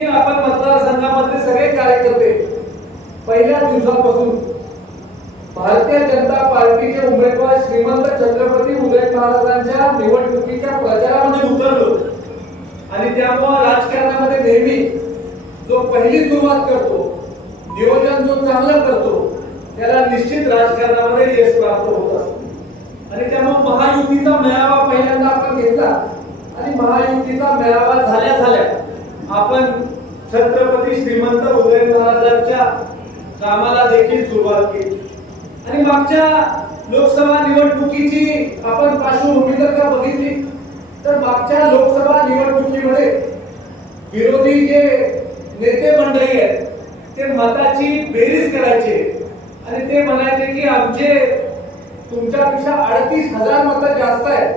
आपण मतदारसंघामधले सगळे कार्यकर्ते पहिल्या दिवसापासून भारतीय जनता पार्टीचे उमेदवार श्रीमंत छत्रपती उदय महाराजांच्या निवडणुकीच्या प्रचारामध्ये उतरलो. आणि त्यामुळे राजकारणामध्ये नेहमी जो पहिली सुरुवात करतो नियोजन जो चांगलं करतो त्याला निश्चित राजकारणामध्ये यश प्राप्त होत असते. आणि त्यामुळे महायुतीचा मेळावा पहिल्यांदा आपण घेतला. आणि महायुतीचा मेळावा झाल्या झाल्या आपण छत्रपती श्रीमंत उदय महाराजांच्या कामाला देखील सुरुवात केली. आणि मागच्या लोकसभा निवडणुकीची आपण पार्श्वभूमी जर का बघितली तर मागच्या लोकसभा निवडणुकीमध्ये विरोधी जे नेते मंडळी आहेत ते मताची बेरीज करायचे. आणि ते म्हणायचे की आमचे तुमच्यापेक्षा अडतीस हजार मतं जास्त आहेत.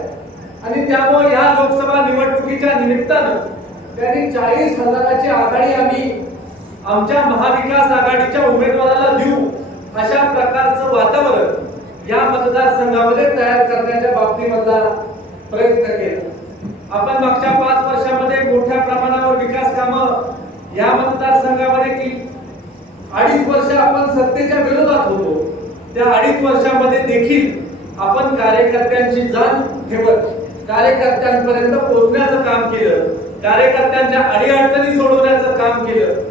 आणि त्यामुळे या लोकसभा निवडणुकीच्या निमित्तानं त्यांनी चाळीस हजाराची आघाडी आम्ही आमच्या महाविकास आघाडीच्या उमेदवाराला देऊ अशा प्रकारचं वातावरण या मतदारसंघामध्ये तयार करण्याच्या बाबतीमधला प्रयत्न केला. आपण मागच्या पाच वर्षामध्ये मोठ्या प्रमाणावर विकास कामं या मतदारसंघामध्ये केली. अडीच वर्ष आपण सत्तेच्या विरोधात होतो. त्या अडीच वर्षामध्ये देखील आपण कार्यकर्त्यांची जाण ठेवत कार्यकर्त्यांपर्यंत पोहोचण्याचं काम केलं. कार्यकर्त्यांच्या अडीअडचणी सोडवण्याचं काम केलं.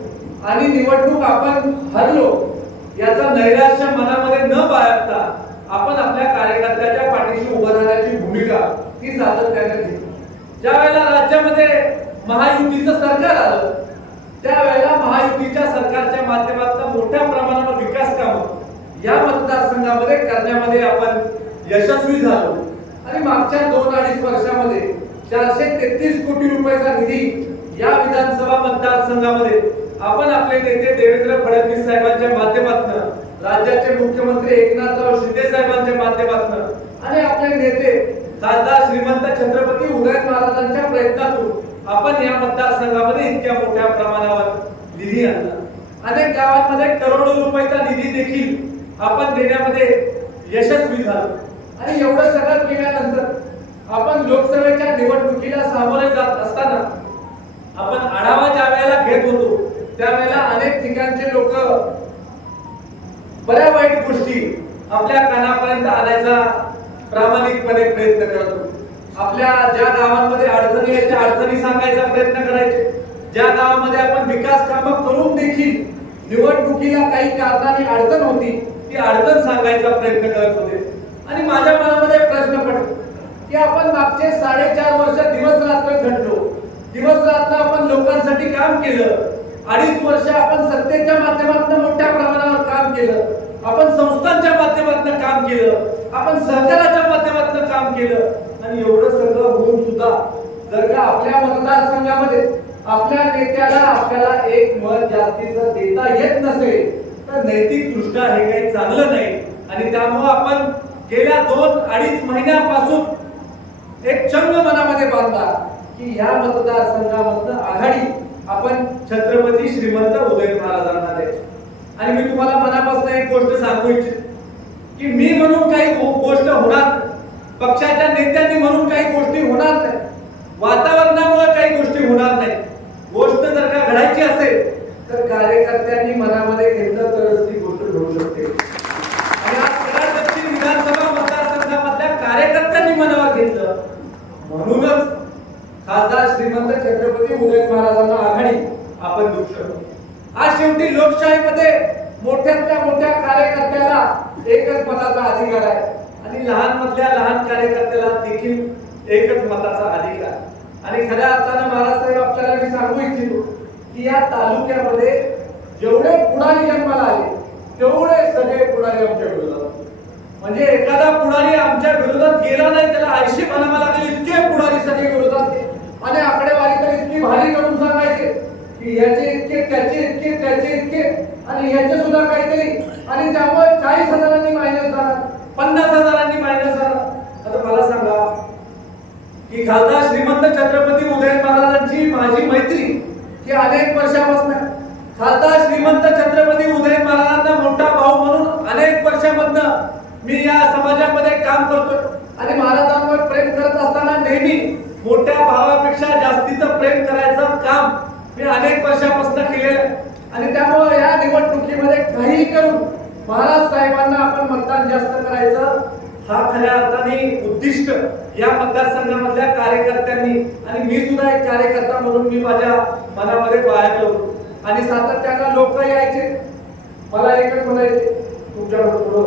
आणि निवडणूक आपण हरलो याचा नैराश्य मनामध्ये न बाळगता आपण आपल्या कार्यकर्त्याच्या पाठीशी उभं राहण्याची भूमिका ही सातत्याने घेतली. ज्या वेळेला राज्यामध्ये महायुतीचं सरकार आलं त्यावेळेला महायुतीच्या सरकारच्या माध्यमातून मोठ्या प्रमाणावर विकास कामं या मतदारसंघामध्ये करण्यामध्ये आपण यशस्वी झालो. आणि मागच्या दोन अडीच वर्षामध्ये चारशे तेहतीस कोटी रुपयाचा निधी या विधानसभा मतदारसंघामध्ये आपण आपले नेते देवेंद्र फडणवीस साहेबांच्या माध्यमातून राज्याचे मुख्यमंत्री एकनाथराव शिंदे साहेबांच्या माध्यमातून आणि आपले नेते खासदार श्रीमंत छत्रपती उदय महाराजांच्या प्रयत्नातून आपण या मतदारसंघामध्ये इतक्या मोठ्या प्रमाणावर निधी आणला. अनेक गावांमध्ये करोडो रुपयाचा निधी देखील आपण देण्यामध्ये यशस्वी झालो. आणि एवढं सगळं केल्यानंतर आपण लोकसभेच्या निवडणुकीला सामोरे जात असताना आपण आढावा ज्या वेळेला घेत होतो त्यावेळेला अनेक ठिकाणचे लोक बऱ्या वाईट गोष्टी आपल्या कानापर्यंत आणायचा प्रामाणिकपणे प्रयत्न करत आपल्या ज्या गावांमध्ये अडचणी आहेत त्या अडचणी सांगायचा प्रयत्न करायचे. ज्या गावामध्ये आपण विकास कामं करून देखील निवडणुकीला काही कारणाने अडचण होती ती अडचण सांगायचा प्रयत्न करत होते. आणि माझ्या मनामध्ये प्रश्न पडतो की आपण मागचे साडेचार वर्ष दिवस रात्र घडलो. दिवस रात्र आपण लोकांसाठी काम केलं. अडीच वर्ष आपण सत्तेच्या माध्यमातून मोठ्या प्रमाणावर काम केलं. आपण संस्थांच्या माध्यमातून काम केलं. आपण सहकाराच्या माध्यमातून काम केलं. आणि एवढं सगळं होऊन सुद्धा जर का आपल्या मतदारसंघामध्ये आपल्या नेत्याला आपल्याला एक मत जास्तीचं देता येत नसेल तर नैतिक दृष्ट्या हे काही चांगलं नाही. आणि त्यामुळं आपण गेल्या दोन अडीच महिन्यापासून एक चंग मनामध्ये बांधला की या मतदारसंघामधनं आघाडी आपण छत्रपती श्रीमंत उदय महाराजांना द्यायची आणि मी तुम्हाला मनापासून एक गोष्ट सांगू इच्छित की मी म्हणून काही गोष्ट होणार पक्षाच्या नेत्यांनी म्हणून काही गोष्टी होणार नाही. वातावरणामुळे काही गोष्टी होणार नाही. गोष्ट जर का घडायची असेल तर कार्यकर्त्यांनी मनामध्ये घेतलं तरच ती गोष्ट घडू शकते आणि आज कराड दक्षिण विधानसभा मतदारसंघामधल्या कार्यकर्त्यांनी मनावर घेतलं म्हणूनच खासदार श्रीमंत छत्रपती उदय महाराजांना आघाडी आपण देऊ शकतो आज शेवटी लोकशाहीमध्ये मोठ्यातल्या मोठ्या कार्यकर्त्याला एकच मताचा अधिकार आहे आणि लहान मधल्या लहान कार्यकर्त्याला देखील एकच मताचा अधिकार आणि खऱ्या अर्थानं महाराज साहेब आपल्याला मी सांगू इच्छितो की या तालुक्यामध्ये जेवढे पुढारी जन्माला आले तेवढे सगळे पुढारी आमच्या विरोधात म्हणजे एखादा पुढारी आमच्या विरोधात गेला नाही त्याला ऐशी म्हणावा लागेल इतके पुढारी सगळे विरोधात आणि आकडेवारी तर इतकी भारी करून सांगायचे की ह्याचे इतके त्याचे इतके त्याचे इतके आणि ह्याचे सुद्धा काहीतरी. आणि त्यामुळे चाळीस हजारांनी मायनस झाला पन्नास हजारांनी मायनस झाला. आता मला सांगा की खासदार श्रीमंत छत्रपती उदय महाराजांची माझी मैत्री ही अनेक वर्षापासून खासदार श्रीमंत छत्रपती उदय महाराजांना मोठा भाऊ म्हणून अनेक वर्षामधनं मी या समाजामध्ये काम करतोय. आणि महाराजांवर प्रेम करत असताना नेहमी मोठ्या भावापेक्षा जास्तीचं प्रेम करायचं काम मी अनेक वर्षापासून केलेलं आणि त्यामुळे या निवडणुकीमध्ये काही करून महाराज साहेबांना आपण मतदान जास्त करायचं हा खऱ्या अर्थाने उद्दिष्ट या मतदारसंघामधल्या कार्यकर्त्यांनी. आणि मी सुद्धा एक कार्यकर्ता म्हणून मी माझ्या मनामध्ये बाळगलो होतो. आणि सातत्यानं लोक यायचे. मला एकच म्हणायचे तुमच्याकडे थोडं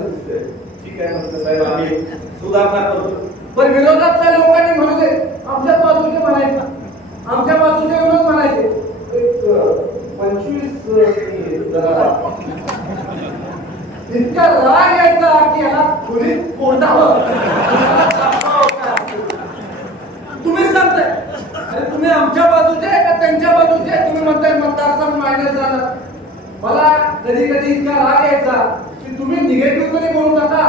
दिसतंय. ठीक आहे म्हणतो साहेब आम्ही सुधारणा करतो. पण विरोधातल्या लोकांनी म्हणू दे आमच्याच बाजूचे म्हणायचे. आमच्या बाजूचे एवढंच म्हणायचे. एक पंचवीस जरा इतका राग यायचा की याला खोलीत कोंडावं. तुम्हीच सांगताय अरे तुम्ही आमच्या बाजूचे आहे का त्यांच्या बाजूचे तुम्ही म्हणताय मतदारसंघ मायनस झालं. मला कधी कधी इतका राग यायचा की तुम्ही निगेटिव्ह तरी बोलू नका.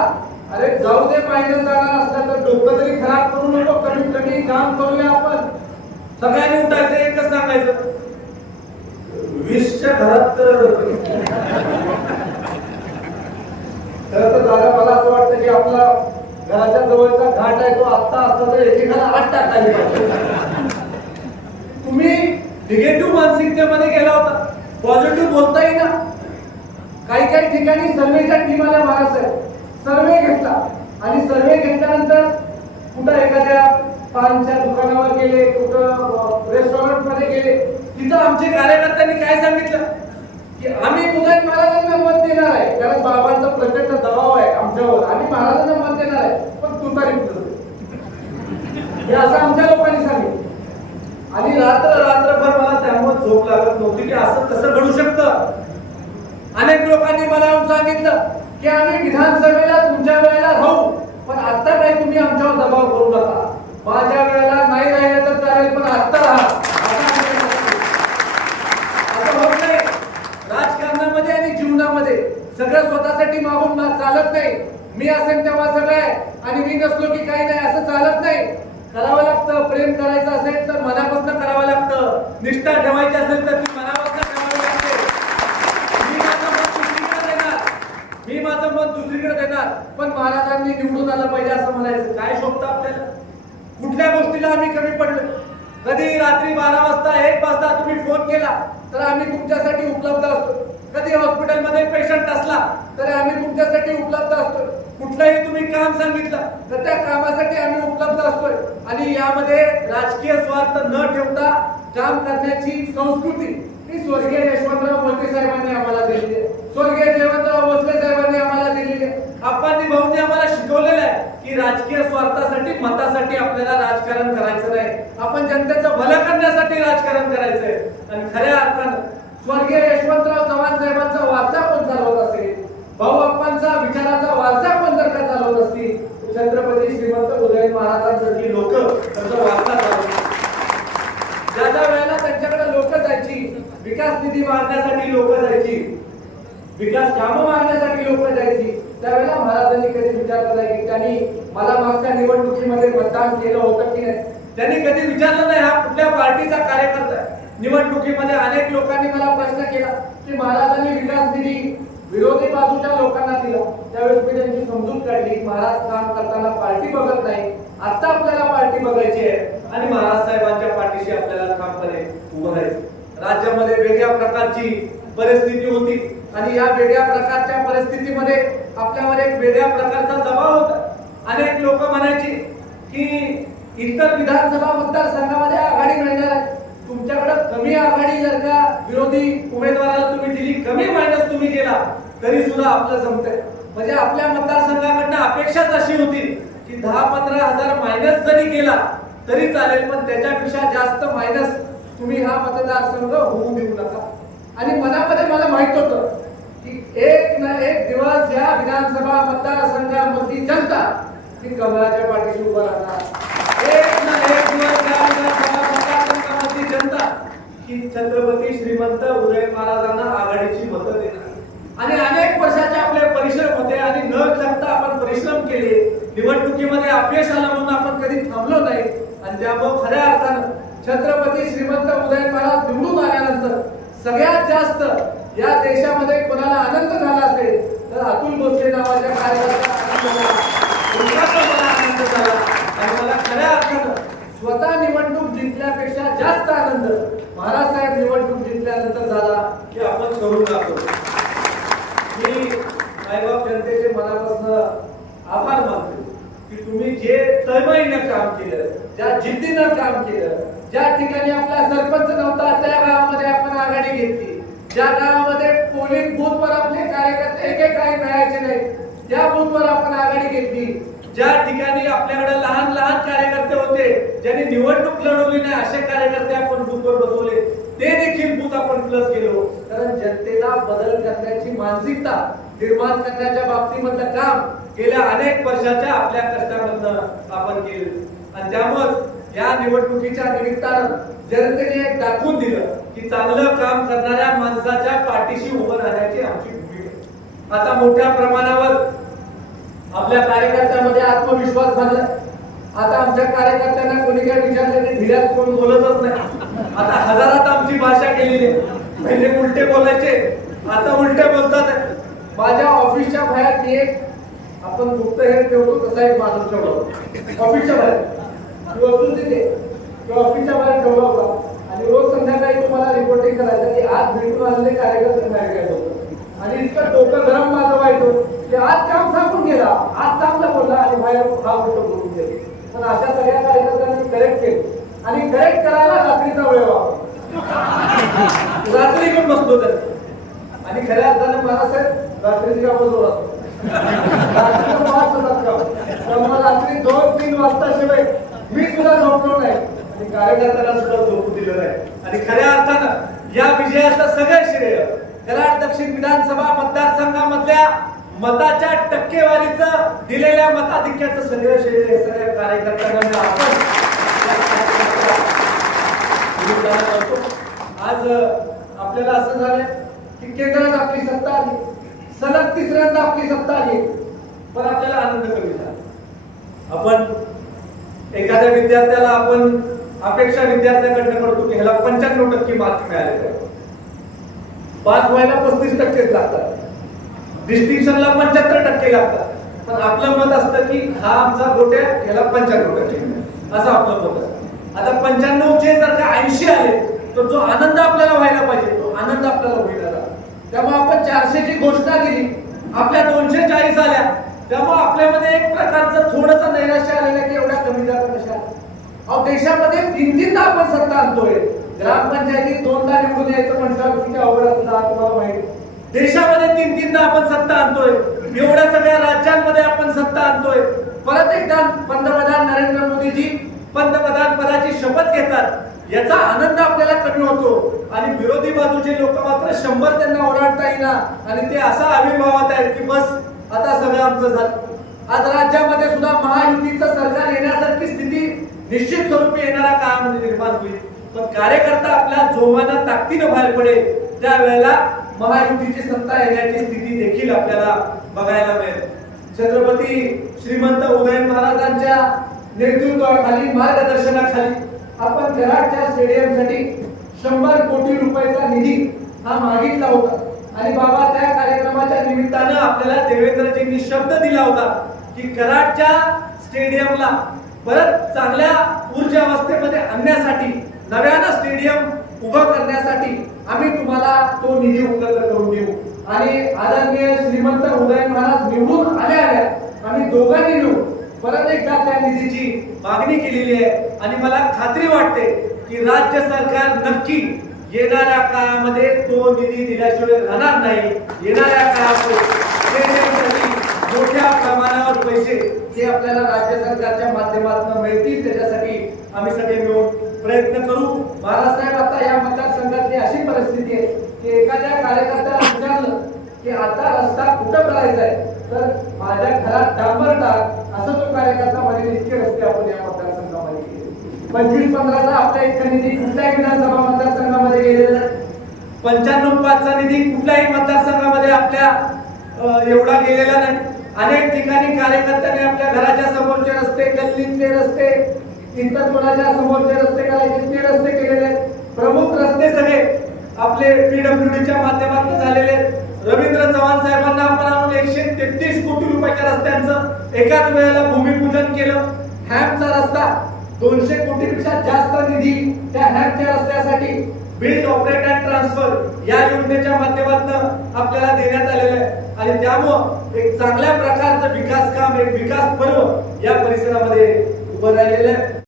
अरे जाऊ दे मायनस जाणार असला तर डोकं तरी खराब करू नको. कमीत कमी काम करूया आपण. सगळ्यांनी उठायचं एकच सांगायचं. वीसच्या घरात खरं तर दादा मला असं वाटतं की आपला घराच्या जवळचा घाट आहे तो आत्ता असता तर एकेकाला आठ टाकायला पाहिजे. निगेटिव्ह मानसिकतेमध्ये गेला होता. पॉझिटिव्ह बोलता येईना काही काही ठिकाणी सर्वेच्या टीम आल्या महाराष्ट्रात सर्वे घेतला आणि सर्वे घेतल्यानंतर कुठं एखाद्या पानच्या दुकानावर गेले कुठं रेस्टॉरंटमध्ये गेले तिथं आमचे कार्यकर्त्यांनी काय सांगितलं? की आम्ही उदयन महाराजांना मत देणार आहे. कारण बाबांचा प्रचंड दबाव आहे आमच्यावर. आम्ही महाराजांना मत देणार आहे. पण तुतारी हे असं आमच्या लोकांनी सांगितलं. आणि रात्र रात्र झोप लागत नव्हती की असं तसं घडू शकतं? अनेक लोकांनी मला येऊन सांगितलं की आम्ही विधानसभेला तुमच्या वेळेला राहू पण आता काही तुम्ही आमच्यावर दबाव करू नका. माझ्या वेळेला नाही राहिलं तर चालेल पण आत्ता राहा. असं राजकारणामध्ये आणि जीवनामध्ये सगळं स्वतःसाठी मागून चालत नाही. मी असेल तेव्हा सगळं आहे आणि मी नसलो की काही नाही असं चालत नाही. करावं लागतं प्रेम करायचं असेल तर मनापासून करावं लागतं. निष्ठा ठेवायची असेल तर ती मनापासून ठेवावी लागते. मी माझं मत दुसरीकडे देणार. मी माझं मत दुसरीकडे देणार. पण महाराजांनी निवडून आलं पाहिजे असं म्हणायचं. काय शोभतं आपल्याला? कुठल्या गोष्टीला आम्ही कमी पडलो कधी रात्री बारा वाजता एक वाजता तुम्ही फोन केला तर आम्ही तुमच्यासाठी उपलब्ध असतो. कधी हॉस्पिटलमध्ये पेशंट असला तर आम्ही तुमच्यासाठी उपलब्ध असतो कुठलंही तुम्ही काम सांगितलं तर त्या कामासाठी आम्ही उपलब्ध असतोय. आणि यामध्ये राजकीय स्वार्थ न ठेवता काम करण्याची संस्कृती ही स्वर्गीय यशवंतराव मोहिते साहेबांनी आम्हाला दिलेली आहे. स्वर्गीय जयवंतराव भोसले साहेबांनी आम्हाला दिलेली आहे. आप्पांनी भाऊंनी आम्हाला शिकवलेलं आहे की राजकीय स्वार्थासाठी मतासाठी आपल्याला राजकारण करायचं नाही. आपण जनतेचं भलं करण्यासाठी राजकारण करायचंय. आणि खऱ्या अर्थानं स्वर्गीय यशवंतराव चव्हाण साहेबांचा वारसा पण चालवत असेल भाऊ आप्पांचा विचाराचा वारसा पण जर का चालवत असतील तर छत्रपती श्रीमंत उदयन महाराजांसाठी लोक त्यांचा वारसा चालवतात ज्या ज्या वेळेला त्यांच्याकडे लोक जायची विकास निधी मागण्यासाठी लोक जायची विकास कामं मागण्यासाठी लोक जायची. त्यावेळेला महाराजांनी कधी विचारलं नाही की त्यांनी मला मागच्या निवडणुकीमध्ये मतदान केलं होतं की नाही? त्यांनी कधी विचारलं नाही हा कुठल्या पार्टीचा कार्यकर्ता आहे? निवडणुकीमध्ये अनेक लोकांनी मला प्रश्न केला. की महाराजांनी विकास निधी विरोधी बाजूच्या लोकांना दिला. त्यावेळेस मी त्यांची समजून काढली महाराज काम करताना पार्टी बघत नाही. आता आपल्याला पार्टी बघायची आहे आणि महाराज साहेबांच्या पाठीशी आपल्याला ठामपणे उभं राहायचं राज्यामध्ये वेगळ्या प्रकारची परिस्थिती होती. आणि या वेगळ्या प्रकारच्या परिस्थितीमध्ये आपल्यावर एक वेगळ्या प्रकारचा दबाव होता. अनेक लोक म्हणायची की इतर विधानसभा मतदारसंघामध्ये आघाडी मिळणार आहे. तुमच्याकडे कमी आघाडी जर का विरोधी उमेदवाराला तुम्ही दिली कमी मायनस तुम्ही केला तरी सुद्धा आपलं जमतंय. म्हणजे आपल्या मतदारसंघाकडनं अपेक्षाच अशी होती की दहा पंधरा हजार मायनस जरी केला तरी चालेल पण त्याच्यापेक्षा जास्त मायनस तुम्ही हा मतदारसंघ होऊ देऊ नका. आणि मनामध्ये मला माहीत होतं एक ना एक दिवस या विधानसभा मतदारसंघामधली जनता ती कमलाच्या पाठीशी उभं राहणार. एक ना एक दिवस या विधानसभा मतदारसंघामधली जनता ही छत्रपती श्रीमंत उदय महाराजांना आघाडीची मतं देणार. आणि अनेक वर्षाचे आपले परिश्रम होते आणि न जगता आपण परिश्रम केले. निवडणुकीमध्ये अपयश आलं म्हणून आपण कधी थांबलो नाही. आणि त्यामुळे खऱ्या अर्थानं छत्रपती श्रीमंत उदय महाराज निवडून आल्यानंतर सगळ्यात जास्त या देशामध्ये कोणाला आनंद झाला असेल तर अतुल भोसले नावाच्या कार्यकर्त्याला आनंद झाला. मला आणि मला खऱ्या अर्थानं स्वतः निवडणूक जिंकल्यापेक्षा जास्त आनंद महाराज साहेब निवडणूक जिंकल्यानंतर झाला की आपण करून दाखवू मी साईबाब जनतेचे मनापासून आभार मानतो की तुम्ही जे तळमळीनं काम केलं ज्या जिद्दीनं काम केलं ज्या ठिकाणी आपला सरपंच नव्हता त्या गावामध्ये आपण आघाडी घेतली. ज्या गावामध्ये पोलिंग बूथवर आपले कार्यकर्ते एक एक काही मिळायचे नाही त्या बूथवर आपण आघाडी घेतली. ज्या ठिकाणी आपल्याकडे लहान लहान कार्यकर्ते होते ज्यांनी निवडणूक लढवली नाही असे कार्यकर्ते आपण बूथवर बसवले. ते देखील बूथ आपण प्लस केलो. कारण जनतेला बदल करण्याची मानसिकता निर्माण करण्याच्या बाबतीमधलं काम गेल्या अनेक वर्षाच्या आपल्या कष्टामधनं आपण केलं. आणि त्यामुळेच या निवडणुकीच्या निमित्तानं जनतेने दाखवून दिलं. की चांगलं काम करणाऱ्या माणसाच्या पाठीशी उभं राहण्याची आमची भूमिका आता मोठ्या प्रमाणावर आपल्या कार्यकर्त्यामध्ये आत्मविश्वास झाला आता आमच्या कार्यकर्त्यांना कोणी काय विचारलं की धीरात कोण बोलतच नाही. आता हजारात आमची भाषा केलेली आहे. पहिले उलटे बोलायचे आता उलटे बोलतात. माझ्या ऑफिसच्या बाहेर एक आपण गुप्तहेर ठेवतो तसा एक माणूस ठेवला ऑफिसच्या बाहेर. तू असून तिथे ऑफिसच्या बाहेर ठेवला होता. आणि रोज संध्याकाळी तुम्हाला रिपोर्टिंग करायचं की आज भेटून आलेले कार्यकर्ते काय काय आणि इतकं डोकं गरम माझं व्हायचं की आज काम सांगून गेला. आज चांगला बोलला आणि बाहेर हा फोटो बोलून गेले. पण अशा सगळ्या कार्यकर्त्यांनी करेक्ट केलं. आणि करेक्ट करायला रात्रीचा वेळ वापर रात्री पण बसतो तर. आणि खऱ्या अर्थाने मला साहेब रात्रीची कामं जोरात रात्रीचं पाच होतात काम त्यामुळे रात्री दोन तीन वाजता शिवाय मी सुद्धा झोपलो नाही. आणि कार्यकर्त्यांना सुद्धा झोपू दिलं नाही. आणि खऱ्या अर्थानं या विजयाचं सगळं श्रेय कराड दक्षिण विधानसभा मतदारसंघामधल्या मताच्या टक्केवारीचं दिलेल्या मताधिक्याचं सगळं श्रेय सगळ्या कार्यकर्त्यांना मी आपण आज आपल्याला असं झालंय की केंद्रात आपली सत्ता आली सलग तिसऱ्यांदा आपली सत्ता आली पण आपल्याला आनंद कमी झाला. आपण एखाद्या विद्यार्थ्याला आपण अपेक्षा विद्यार्थ्यांकडनं करतो की ह्याला पंच्याण्णव टक्के मार्क मिळाले पाहिजे. पास व्हायला पस्तीस टक्केच लागतात. डिस्टिंक्शनला पंच्याहत्तर टक्के लागतात. पण आपलं मत असतं की हा आमचा गोट्या ह्याला पंच्याण्णव टक्के असं आपलं मत असतं. आता पंच्याण्णवचे जर का ऐंशी आले तर जो आनंद आपल्याला व्हायला पाहिजे तो आनंद आपल्याला होईल त्यामुळे आपण चारशेची घोषणा केली. आपल्या दोनशे चाळीस आल्या. त्यामुळे आपल्यामध्ये एक प्रकारचं थोडस नैराश्य आलेलं की एवढ्या कमी जागा कशा अहो देशामध्ये तीन तीनदा आपण सत्ता आणतोय. ग्रामपंचायतीत दोनदा निवडून यायचं म्हणतात किती अवघड असणार तुम्हाला माहीत. देशामध्ये तीन तीनदा आपण सत्ता आणतोय. एवढ्या सगळ्या राज्यांमध्ये आपण सत्ता आणतोय. परत एकदा पंतप्रधान नरेंद्र मोदीजी पंतप्रधान पदाची शपथ घेतात. याचा आनंद आपल्याला कमी होतो. आणि विरोधी बाजूचे लोक मात्र शंभर त्यांना ओलांडता येईना. आणि ते असा आविर्भावात आहेत की बस आता सगळं आमचं झालं. आज राज्यामध्ये सुद्धा महायुतीचं सरकार येण्यासारखी स्थिती निश्चित स्वरूपी येणारा काळामध्ये निर्माण होईल. पण कार्यकर्ता आपल्या जोमानं ताकदीनं बाहेर पडेल. त्यावेळेला महायुतीची सत्ता येण्याची स्थिती देखील आपल्याला बघायला मिळेल. छत्रपती श्रीमंत उदय महाराजांच्या नेतृत्वाखाली मार्गदर्शनाखाली आपण कराडच्या स्टेडियमसाठी शंभर कोटी रुपयाचा निधी हा मागितला होता. आणि बाबा त्या कार्यक्रमाच्या निमित्तानं आपल्याला देवेंद्रजींनी शब्द दिला होता की कराडच्या स्टेडियमला परत चांगल्या ऊर्जा अवस्थेमध्ये आणण्यासाठी नव्यानं स्टेडियम उभं करण्यासाठी आम्ही तुम्हाला तो निधी उपलब्ध करून देऊ. आणि आदरणीय श्रीमंत उदय महाराज निवडून आले आल्या आम्ही दोघांनी मिळून परत एकदा त्या निधीची मागणी केलेली आहे. आणि मला खात्री वाटते की राज्य सरकार नक्की येणाऱ्या काळामध्ये तो निधी दिल्याशिवाय राहणार नाही. येणाऱ्या काळामध्ये मोठ्या प्रमाणावर पैसे हे आपल्याला राज्य सरकारच्या माध्यमातून मिळतील. त्याच्यासाठी आम्ही सगळे मिळून प्रयत्न करू. महाराजसाहेब आता या मतदारसंघातली अशी परिस्थिती आहे की एखाद्या कार्यकर्त्याला विचारलं की आता रस्ता कुठं करायचा आहे? तर माझ्या घरात डांबर टाक असं तो कार्यकर्ता म्हणजे इतके रस्ते आपण या मतदारसंघामध्ये केले. पंचवीस पंधराचा आपला इतका निधी कुठल्याही विधानसभा मतदारसंघामध्ये गेलेला नाही पंच्याण्णव पाचचा निधी कुठल्याही मतदारसंघामध्ये आपल्या एवढा गेलेला नाही. अनेक ठिकाणी कार्यकर्त्यांनी आपल्या घराच्या समोरचे रस्ते गल्लीतले रस्ते इतर कोणाच्या समोरचे रस्ते करायचे ते रस्ते केलेले आहेत. प्रमुख रस्ते सगळे आपले पीडब्ल्यूडीच्या माध्यमातून झालेले आहेत. रवींद्र चव्हाण साहेबांना आपण आणून एकशे तेहतीस कोटी रुपयाच्या रस्त्यांचं एकाच वेळेला भूमिपूजन केलं. हॅमचा रस्ता दोनशे कोटीपेक्षा जास्त निधी त्या हॅमच्या रस्त्यासाठी बिल्ड ऑपरेट अँड ट्रान्सफर या योजनेच्या माध्यमातून आपल्याला देण्यात आलेलं आहे. आणि त्यामुळं एक चांगल्या प्रकारचं विकास काम एक विकास पर्व या परिसरामध्ये उभं राहिलेलं आहे.